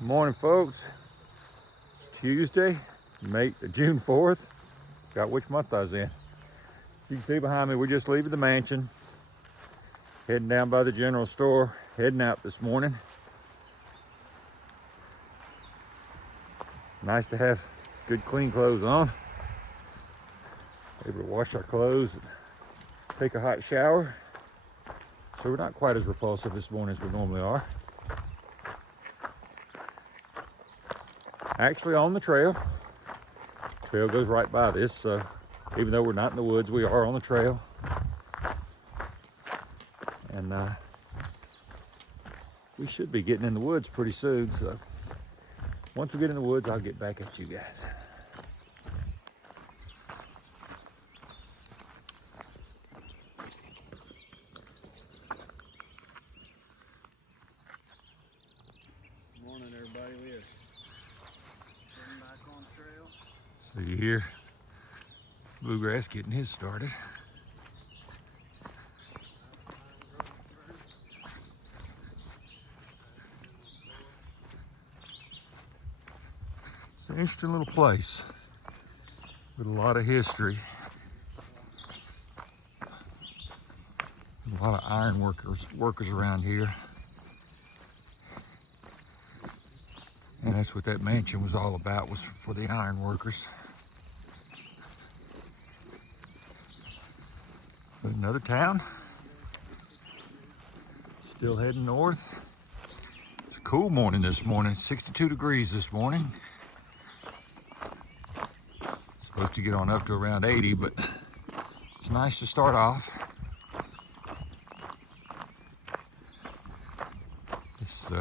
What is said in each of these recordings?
Good morning, folks. It's Tuesday, June 4th. Got which month I was in. You can see behind me, we're just leaving the mansion. Heading down by the general store, heading out this morning. Nice to have good clean clothes on. Able to wash our clothes and take a hot shower. So we're not quite as repulsive this morning as we normally are. Actually on the trail. Trail goes right by this, so even though we're not in the woods, we are on the trail. And we should be getting in the woods pretty soon, so once we get in the woods, I'll get back at you guys. Morning, everybody. We are getting back on the trail. So you hear Bluegrass getting his started. It's an interesting little place with a lot of history. A lot of iron workers around here. And that's what that mansion was all about, was for the iron workers. But another town. Still heading north. It's a cool morning this morning. 62 degrees this morning. Supposed to get on up to around 80, but it's nice to start off. This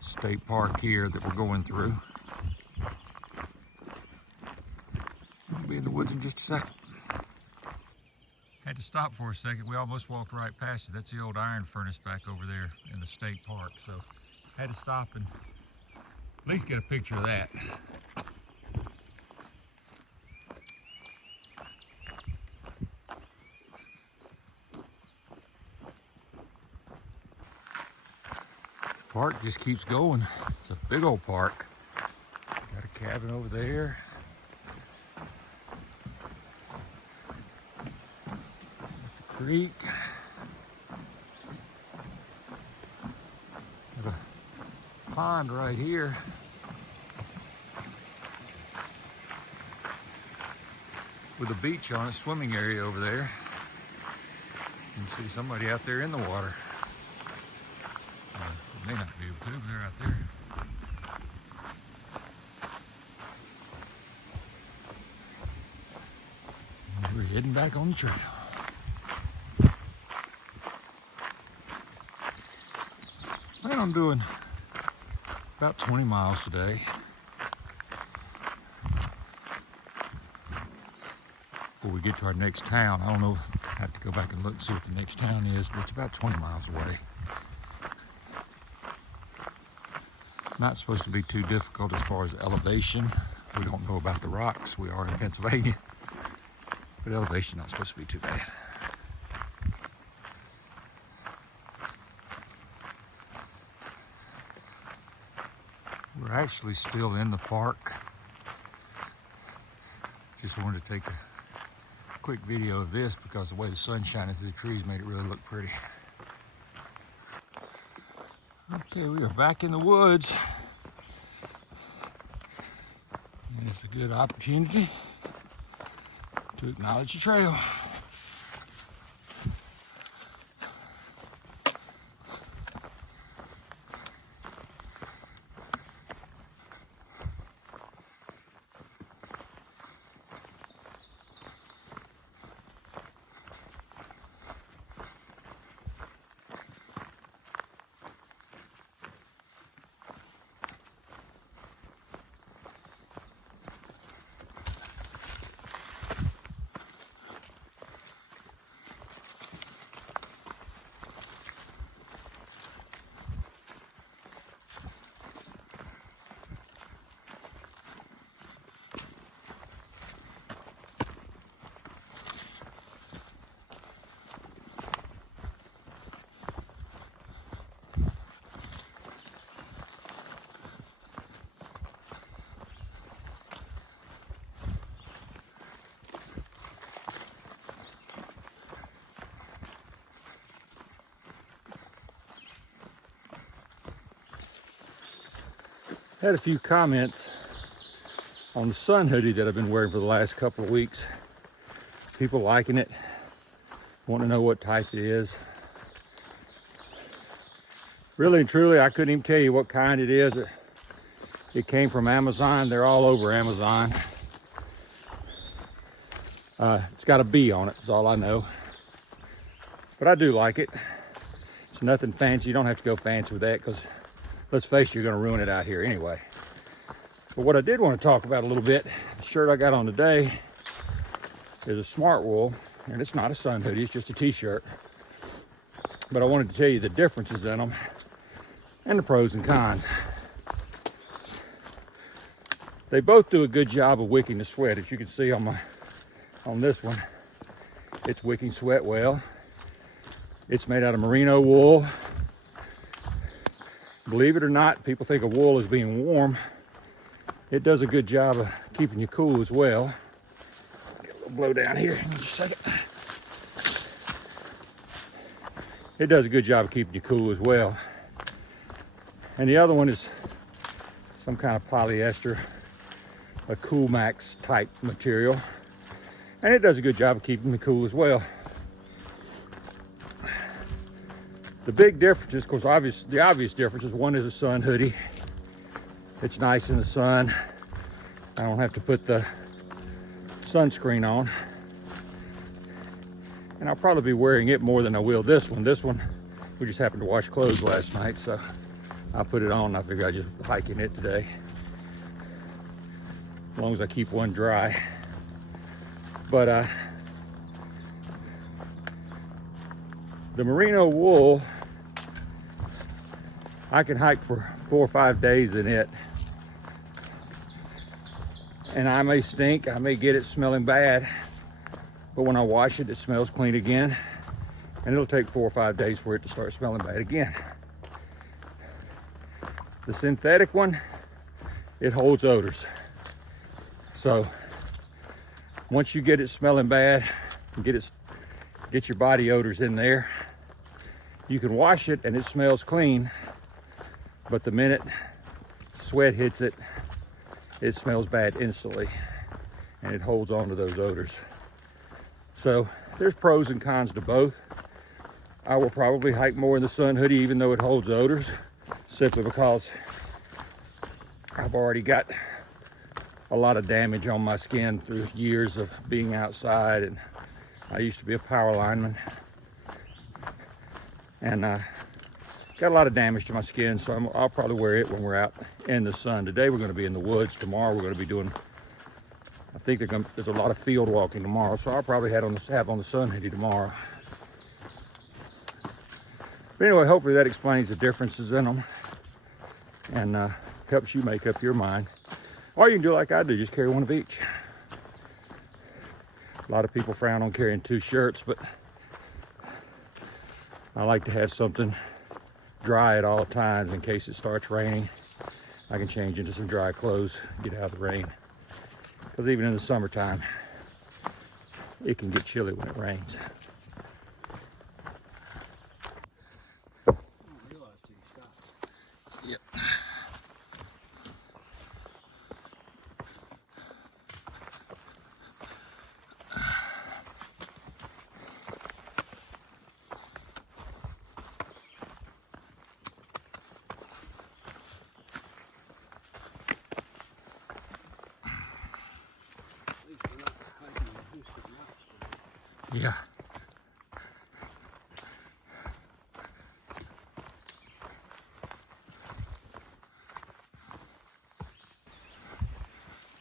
state park here that we're going through. We'll be in the woods in just a second. Had to stop for a second. We almost walked right past it. That's the old iron furnace back over there in the state park. So had to stop and at least get a picture of that. The park just keeps going. It's a big old park. Got a cabin over there. Creek. Got a pond right here. With a beach on it, swimming area over there. You can see somebody out there in the water. May not be able to, but they're out there. And we're heading back on the trail. I'm doing about 20 miles today. Before we get to our next town, I don't know, I have to go back and look and see what the next town is, but it's about 20 miles away. Not supposed to be too difficult as far as elevation. We don't know about the rocks. We are in Pennsylvania, but elevation not supposed to be too bad. We're actually still in the park. Just wanted to take a quick video of this because the way the sun's shining through the trees made it really look pretty. Okay, we are back in the woods. And it's a good opportunity to acknowledge the trail. Had a few comments on the sun hoodie that I've been wearing for the last couple of weeks. People liking it, want to know what type it is. Really and truly, I couldn't even tell you what kind it is. It came from Amazon. They're all over Amazon. It's got a B on it, that's all I know. But I do like it. It's nothing fancy. You don't have to go fancy with that because, let's face it, you're going to ruin it out here anyway. But what I did want to talk about a little bit, the shirt I got on today is a Smart Wool, and it's not a sun hoodie, it's just a t-shirt. But I wanted to tell you the differences in them and the pros and cons. They both do a good job of wicking the sweat. As you can see on this one, it's wicking sweat well. It's made out of merino wool. Believe it or not, people think of wool as being warm. It does a good job of keeping you cool as well. Get a little blow down here in just a second. It does a good job of keeping you cool as well. And the other one is some kind of polyester, a Cool Max type material. And it does a good job of keeping me cool as well. The big difference is, of course, the obvious difference is one is a sun hoodie. It's nice in the sun. I don't have to put the sunscreen on. And I'll probably be wearing it more than I will this one. This one, we just happened to wash clothes last night, so I put it on and I figured I'd just hike in it today. As long as I keep one dry. But the merino wool, I can hike for 4 or 5 days in it. And I may stink, I may get it smelling bad, but when I wash it, it smells clean again. And it'll take 4 or 5 days for it to start smelling bad again. The synthetic one, it holds odors. So once you get it smelling bad, get your body odors in there, you can wash it and it smells clean. But the minute sweat hits it, it smells bad instantly, and it holds on to those odors. So there's pros and cons to both. I will probably hike more in the sun hoodie even though it holds odors, simply because I've already got a lot of damage on my skin through years of being outside, and I used to be a power lineman, and got a lot of damage to my skin, so I'll probably wear it when we're out in the sun. Today we're going to be in the woods. Tomorrow we're going to be doing, I think there's a lot of field walking tomorrow, so I'll probably have on the sun hoodie tomorrow. But anyway, hopefully that explains the differences in them and helps you make up your mind. Or you can do like I do, just carry one of each. A lot of people frown on carrying 2 shirts, but I like to have something dry at all times in case it starts raining. I can change into some dry clothes, get out of the rain. Because even in the summertime, it can get chilly when it rains. Yep. Yeah.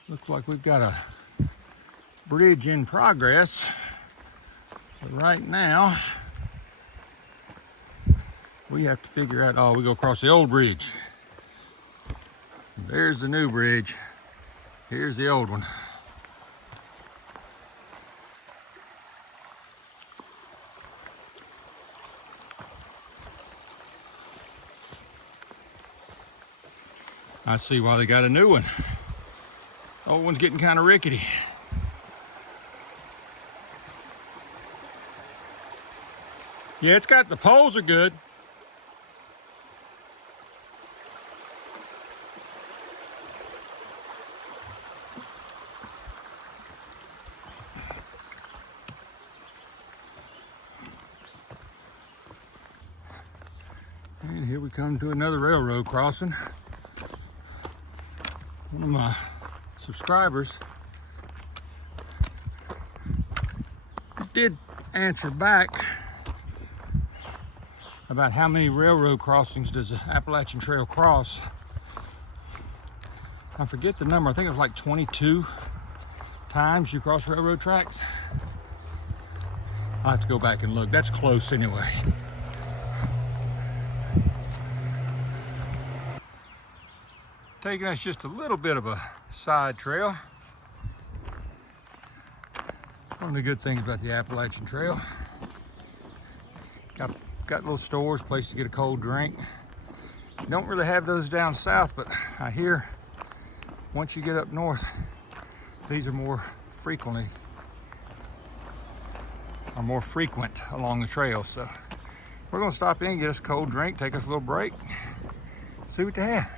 Looks like we've got a bridge in progress. But right now, we have to figure out, oh, we go across the old bridge. There's the new bridge. Here's the old one. I see why they got a new one. The old one's getting kind of rickety. Yeah, it's got, the poles are good. come to another railroad crossing. One of my subscribers did answer back about how many railroad crossings does the Appalachian Trail cross. I forget the number. I think it was like 22 times you cross railroad tracks. I'll have to go back and look. That's close anyway. Taking us just a little bit of a side trail. One of the good things about the Appalachian Trail. Got little stores, places to get a cold drink. Don't really have those down south, but I hear once you get up north, these are more frequent along the trail. So we're gonna stop in, get us a cold drink, take us a little break, see what they have.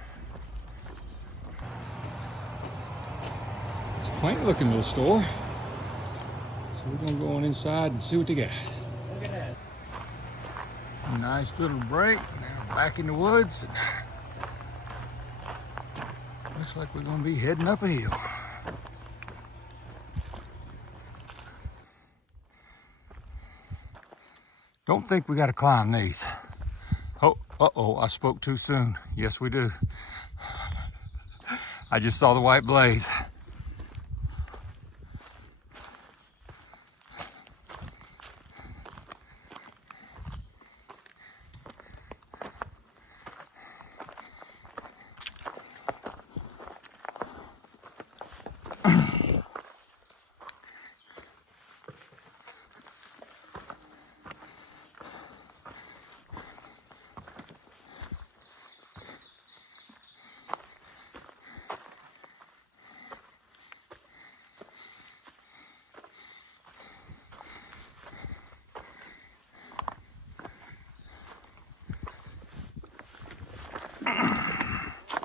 It's a quaint looking little store. So we're gonna go on inside and see what they got. Look at that. A nice little break. Now back in the woods. Looks like we're gonna be heading up a hill. Don't think we gotta climb these. Oh, uh-oh, I spoke too soon. Yes, we do. I just saw the white blaze.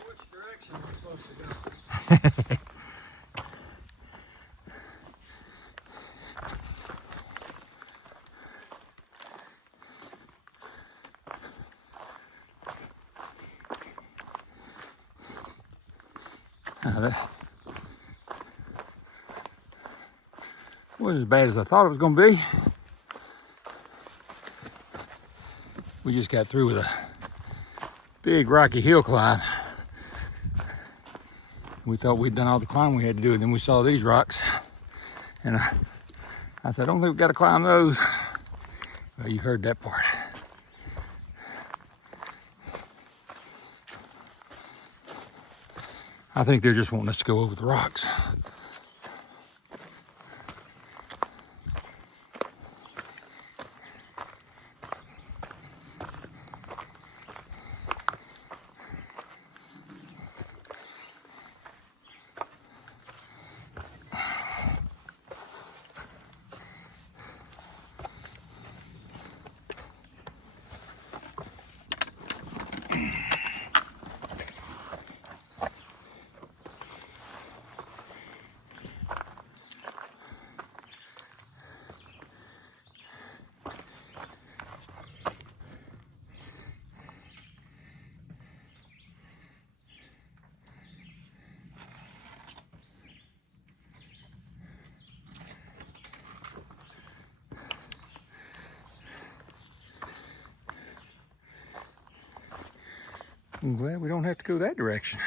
Which direction are we supposed to go? That wasn't as bad as I thought it was going to be. We just got through with a big rocky hill climb. We thought we'd done all the climbing we had to do, and then we saw these rocks. And I said, I don't think we've got to climb those. Well, you heard that part. I think they're just wanting us to go over the rocks. I'm glad we don't have to go that direction.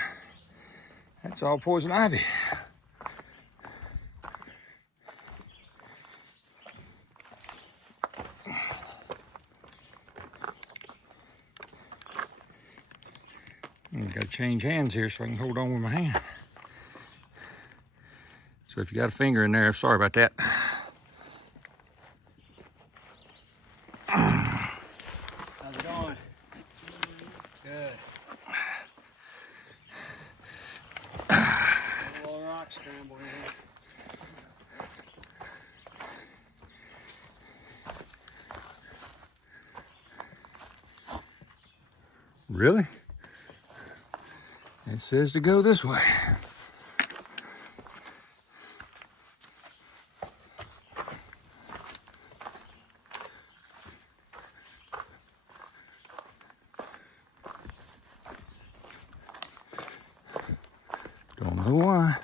That's all poison ivy. I've got to change hands here so I can hold on with my hand. So if you got a finger in there, sorry about that. How's it going? Good. A little rock scramble here. Really? It says to go this way. Don't know why.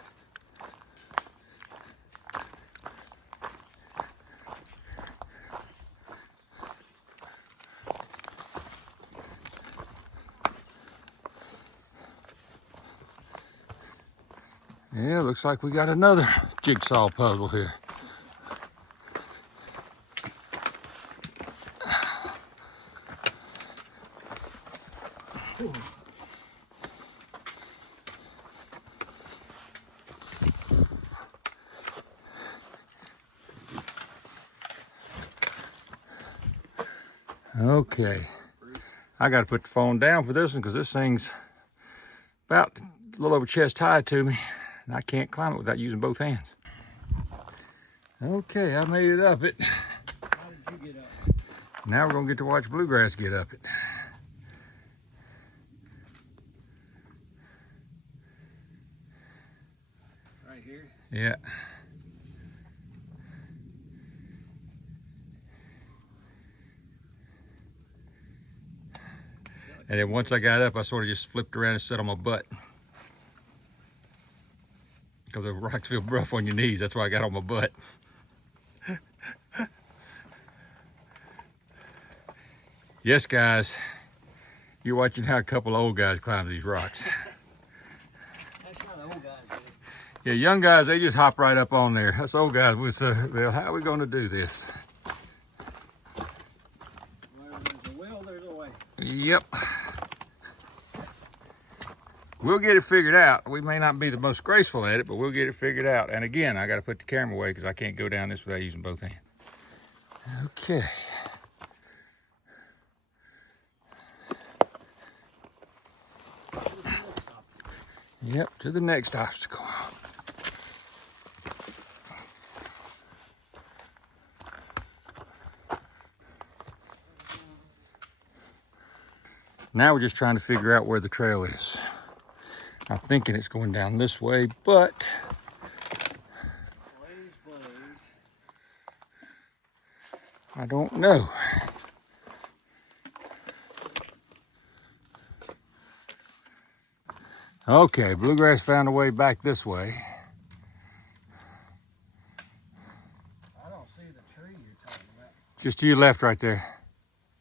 Yeah, looks like we got another jigsaw puzzle here. Okay, I got to put the phone down for this one because this thing's about a little over chest high to me, and I can't climb it without using both hands. Okay, I made it up it. How did you get up? Now we're gonna get to watch bluegrass get up it. Right here? Yeah. And then once I got up, I sort of just flipped around and sat on my butt. Because the rocks feel rough on your knees, that's why I got on my butt. Yes, guys, you're watching how a couple of old guys climb these rocks. That's not old guys, dude. Yeah, young guys, they just hop right up on there. Us old guys, we say, well, how are we gonna do this? Where there's a will, there's a way. Yep. We'll get it figured out. We may not be the most graceful at it, but we'll get it figured out. And again, I got to put the camera away because I can't go down this without using both hands. Okay. Yep, to the next obstacle. Now we're just trying to figure out where the trail is. I'm thinking it's going down this way, but Blaze. I don't know. Okay, bluegrass found a way back this way. I don't see the tree you're talking about. Just to your left right there.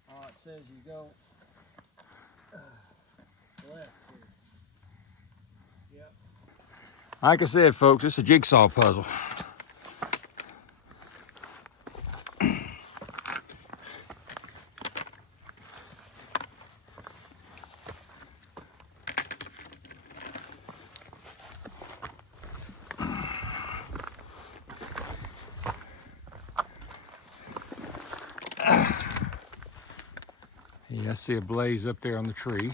Oh, it says you go left here. Yep. Like I said, folks, it's a jigsaw puzzle. Yeah, I see a blaze up there on the tree.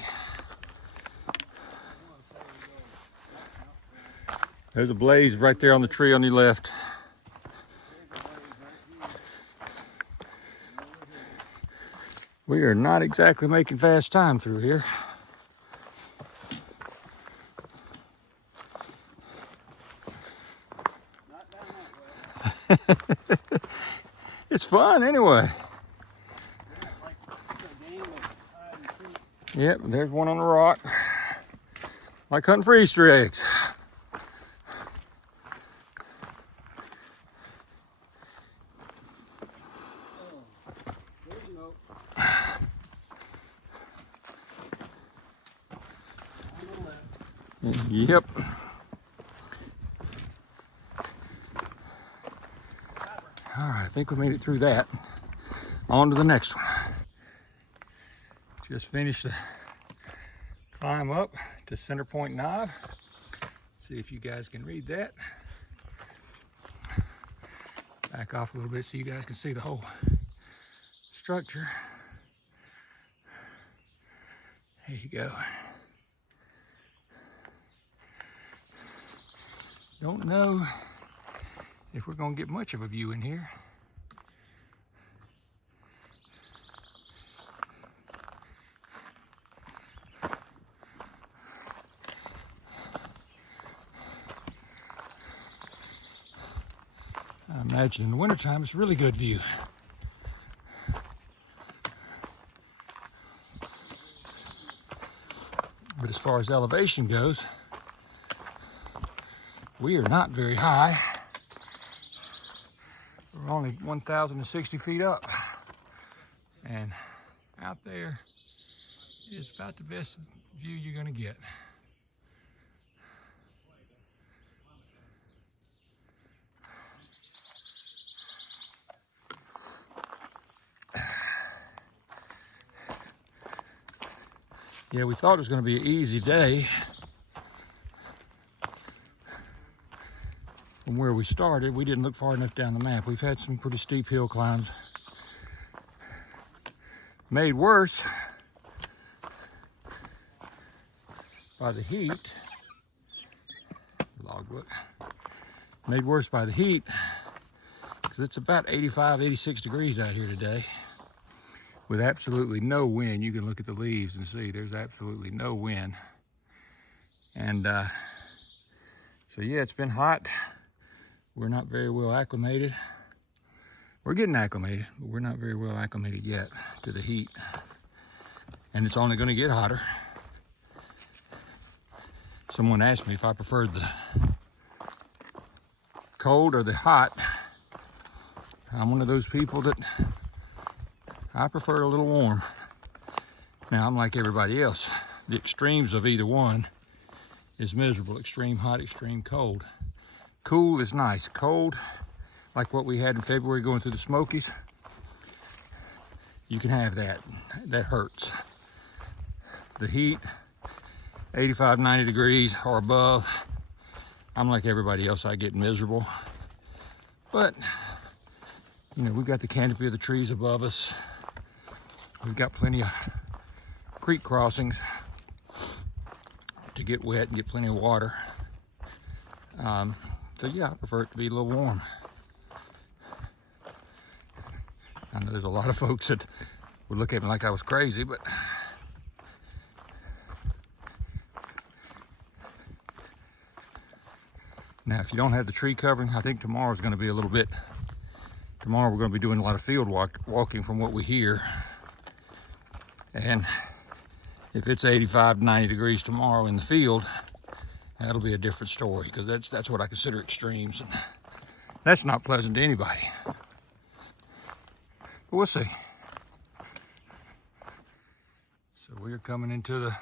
There's a blaze right there on the tree on your left. We are not exactly making fast time through here. Not down that way. It's fun anyway. It's like a game of hide and seek. Yep, there's one on the rock. Like hunting for Easter eggs. There's an oak. On the left. Yep. All right, I think we made it through that. On to the next one. Just finished the climb up to Center Point Knob. See if you guys can read that. Back off a little bit so you guys can see the whole structure. There you go. Don't know if we're gonna get much of a view in here. I imagine in the wintertime it's a really good view. But as far as elevation goes, We are not very high. We're only 1,060 feet up. And out there is about the best view you're gonna get. Yeah, we thought it was gonna be an easy day from where we started. We didn't look far enough down the map. We've had some pretty steep hill climbs. Made worse by the heat. Logbook. Made worse by the heat because it's about 85, 86 degrees out here today with absolutely no wind. You can look at the leaves and see there's absolutely no wind. And so yeah, it's been hot. We're not very well acclimated. We're getting acclimated, but we're not very well acclimated yet to the heat. And it's only going to get hotter. Someone asked me if I preferred the cold or the hot. I'm one of those people that I prefer a little warm. Now, I'm like everybody else. The extremes of either one is miserable. Extreme hot, extreme cold. Cool is nice. Cold, like what we had in February going through the Smokies, you can have that. That hurts. The heat, 85, 90 degrees or above, I'm like everybody else, I get miserable. But, you know, we've got the canopy of the trees above us. We've got plenty of creek crossings to get wet and get plenty of water. So yeah, I prefer it to be a little warm. I know there's a lot of folks that would look at me like I was crazy, but now if you don't have the tree covering, I think tomorrow's going to be a little bit, tomorrow we're going to be doing a lot of field walking from what we hear. And if it's 85, 90 degrees tomorrow in the field, that'll be a different story, because that's what I consider extremes, and that's not pleasant to anybody. But we'll see. So we are coming into the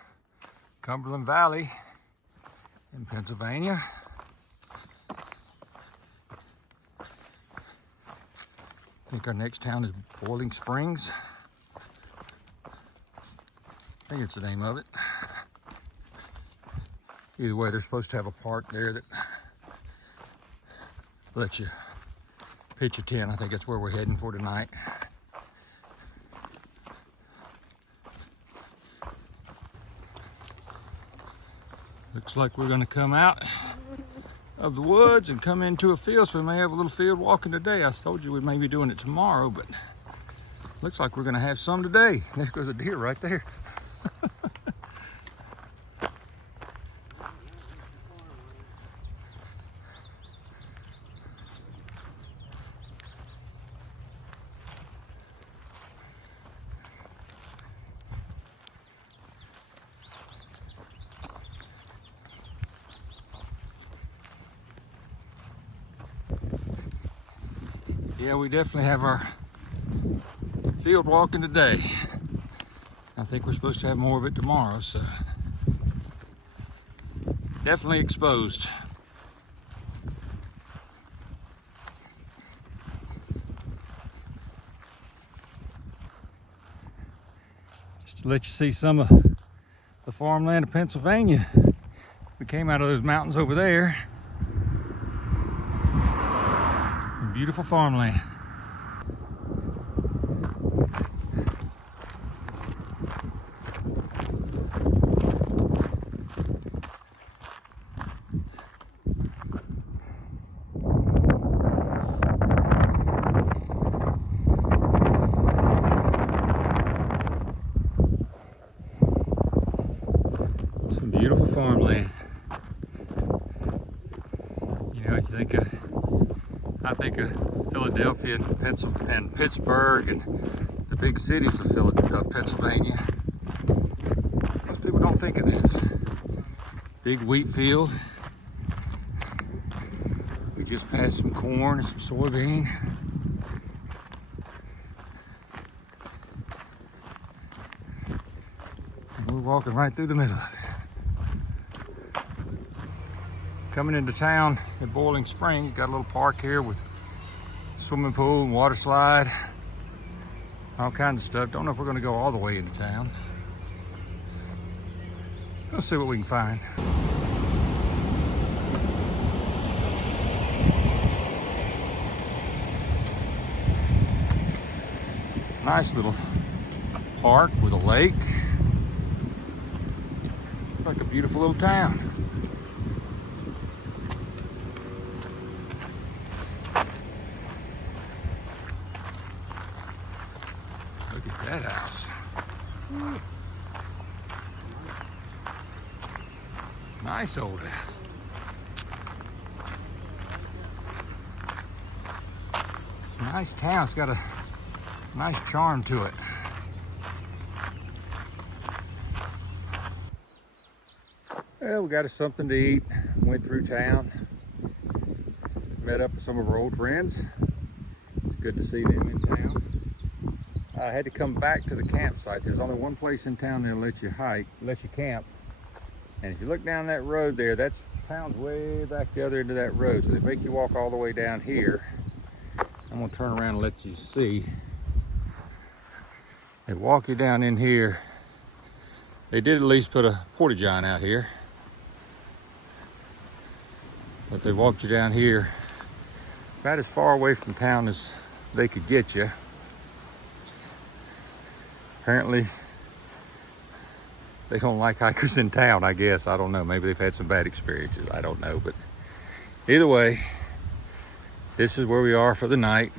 Cumberland Valley in Pennsylvania. I think our next town is Boiling Springs. I think it's the name of it. Either way, they're supposed to have a park there that lets you pitch a tent. I think that's where we're heading for tonight. Looks like we're going to come out of the woods and come into a field, so we may have a little field walking today. I told you we may be doing it tomorrow, but looks like we're going to have some today. There goes a deer right there. Yeah, we definitely have our field walking today. I think we're supposed to have more of it tomorrow, so definitely exposed. Just to let you see some of the farmland of Pennsylvania. We came out of those mountains over there. Beautiful farmland. Some beautiful farmland. You know, I think of Philadelphia and Pittsburgh and the big cities of Pennsylvania. Most people don't think of this. Big wheat field, just passed some corn and some soybean. And we're walking right through the middle of it. Coming into town at Boiling Springs, got a little park here with swimming pool and water slide, all kinds of stuff. Don't know if we're going to go all the way into town. Let's see what we can find. Nice little park with a lake. Like a beautiful little town. Look at that house. Nice old house. Nice town. It's got a nice charm to it. Well, we got us something to eat. Went through town. Met up with some of our old friends. It's good to see them in town. I had to come back to the campsite. There's only one place in town that'll let you hike, let you camp. And if you look down that road there, that's town's way back the other end of that road. So they make you walk all the way down here. I'm gonna turn around and let you see. They walk you down in here. They did at least put a porta-john out here. But they walked you down here about as far away from town as they could get you. Apparently, they don't like hikers in town, I guess. I don't know. Maybe they've had some bad experiences. I don't know. But either way, this is where we are for the night.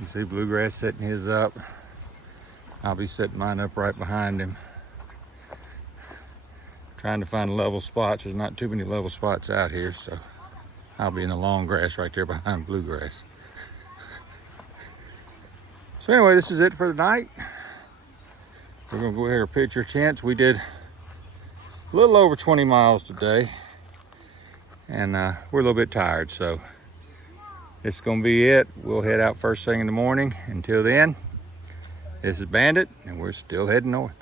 You see Bluegrass setting his up. I'll be setting mine up right behind him. Trying to find level spots. There's not too many level spots out here, so I'll be in the long grass right there behind Bluegrass. So anyway, this is it for the night. We're gonna go ahead and pitch our tents. We did a little over 20 miles today, and we're a little bit tired, so this is gonna be it. We'll head out first thing in the morning. Until then, this is Bandit, and we're still heading north.